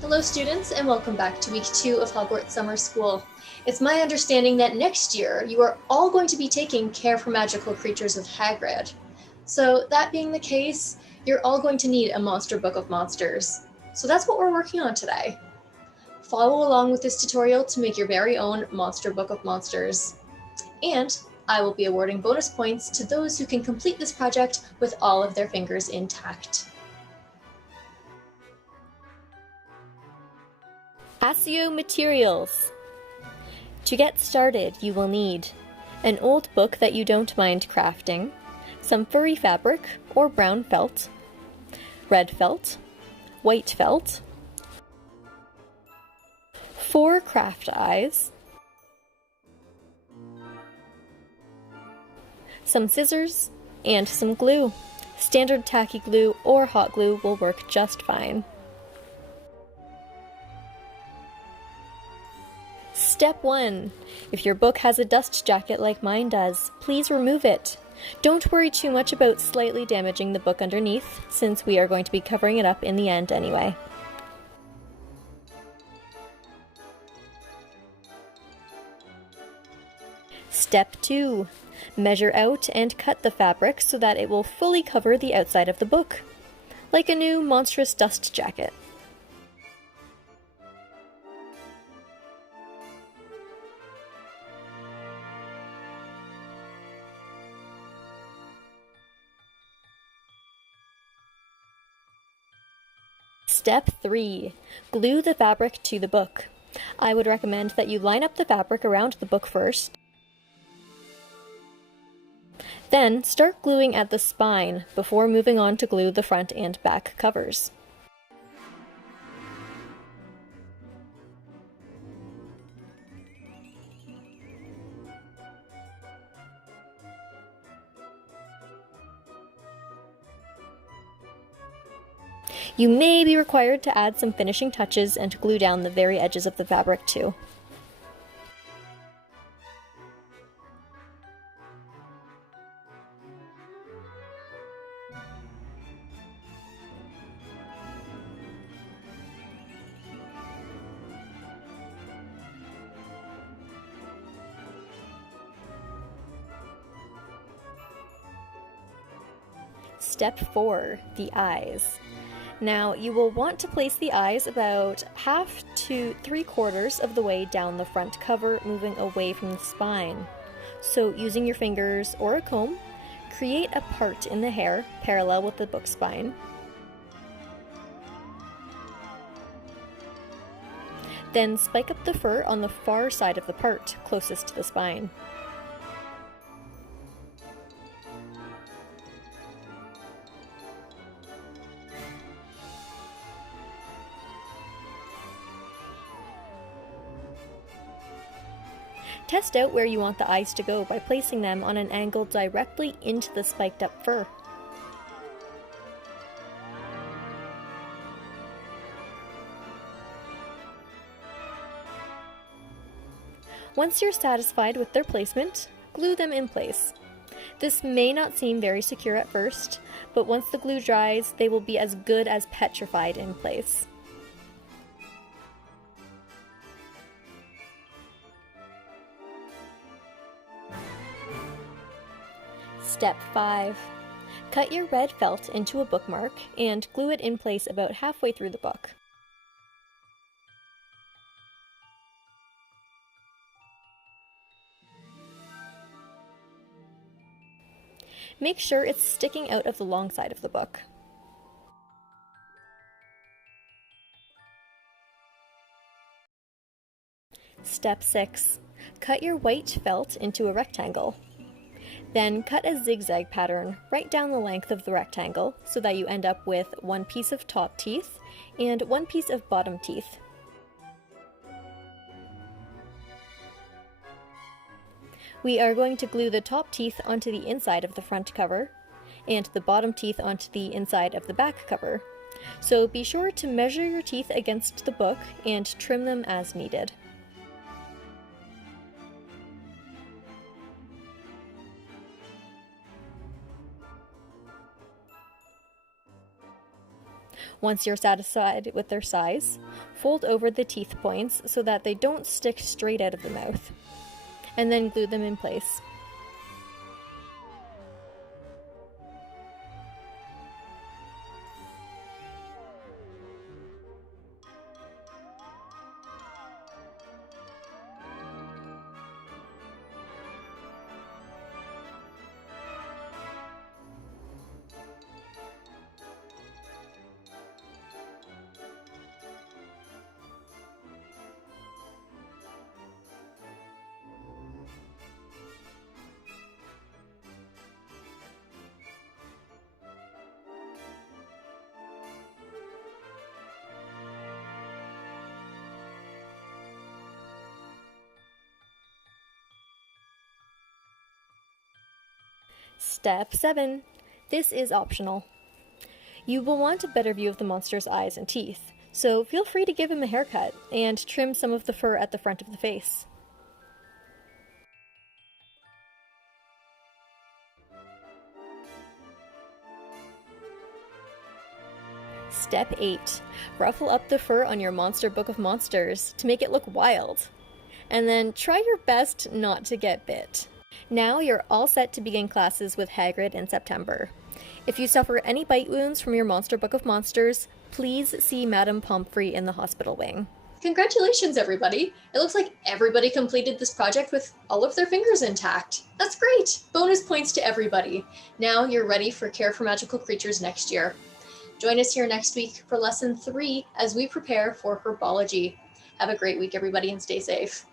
Hello students and welcome back to week 2 of Hogwarts Summer School. It's my understanding that next year you are all going to be taking Care for Magical Creatures with Hagrid. So that being the case, you're all going to need a monster book of monsters. So that's what we're working on today. Follow along with this tutorial to make your very own monster book of monsters. And I will be awarding bonus points to those who can complete this project with all of their fingers intact. SEO materials. To get started, you will need an old book that you don't mind crafting, some furry fabric or brown felt, red felt, white felt, 4 craft eyes, some scissors, and some glue. Standard tacky glue or hot glue will work just fine. Step 1. If your book has a dust jacket like mine does, please remove it. Don't worry too much about slightly damaging the book underneath, since we are going to be covering it up in the end anyway. Step 2. Measure out and cut the fabric so that it will fully cover the outside of the book, like a new monstrous dust jacket. Step 3. Glue the fabric to the book. I would recommend that you line up the fabric around the book first. Then start gluing at the spine before moving on to glue the front and back covers. You may be required to add some finishing touches and glue down the very edges of the fabric too. Step 4. The eyes. Now, you will want to place the eyes about half to 3/4 of the way down the front cover, moving away from the spine. So, using your fingers or a comb, create a part in the hair parallel with the book spine. Then spike up the fur on the far side of the part, closest to the spine. Test out where you want the eyes to go by placing them on an angle directly into the spiked up fur. Once you're satisfied with their placement, glue them in place. This may not seem very secure at first, but once the glue dries, they will be as good as petrified in place. Step 5. Cut your red felt into a bookmark and glue it in place about halfway through the book. Make sure it's sticking out of the long side of the book. Step 6. Cut your white felt into a rectangle. Then cut a zigzag pattern right down the length of the rectangle so that you end up with one piece of top teeth and one piece of bottom teeth. We are going to glue the top teeth onto the inside of the front cover and the bottom teeth onto the inside of the back cover. So be sure to measure your teeth against the book and trim them as needed. Once you're satisfied with their size, fold over the teeth points so that they don't stick straight out of the mouth, and then glue them in place. Step 7. This is optional. You will want a better view of the monster's eyes and teeth, so feel free to give him a haircut and trim some of the fur at the front of the face. Step 8. Ruffle up the fur on your Monster Book of Monsters to make it look wild. And then try your best not to get bit. Now you're all set to begin classes with Hagrid in September. If you suffer any bite wounds from your Monster Book of Monsters, please see Madame Pomfrey in the hospital wing. Congratulations, everybody! It looks like everybody completed this project with all of their fingers intact. That's great! Bonus points to everybody. Now you're ready for Care for Magical Creatures next year. Join us here next week for Lesson 3 as we prepare for Herbology. Have a great week, everybody, and stay safe.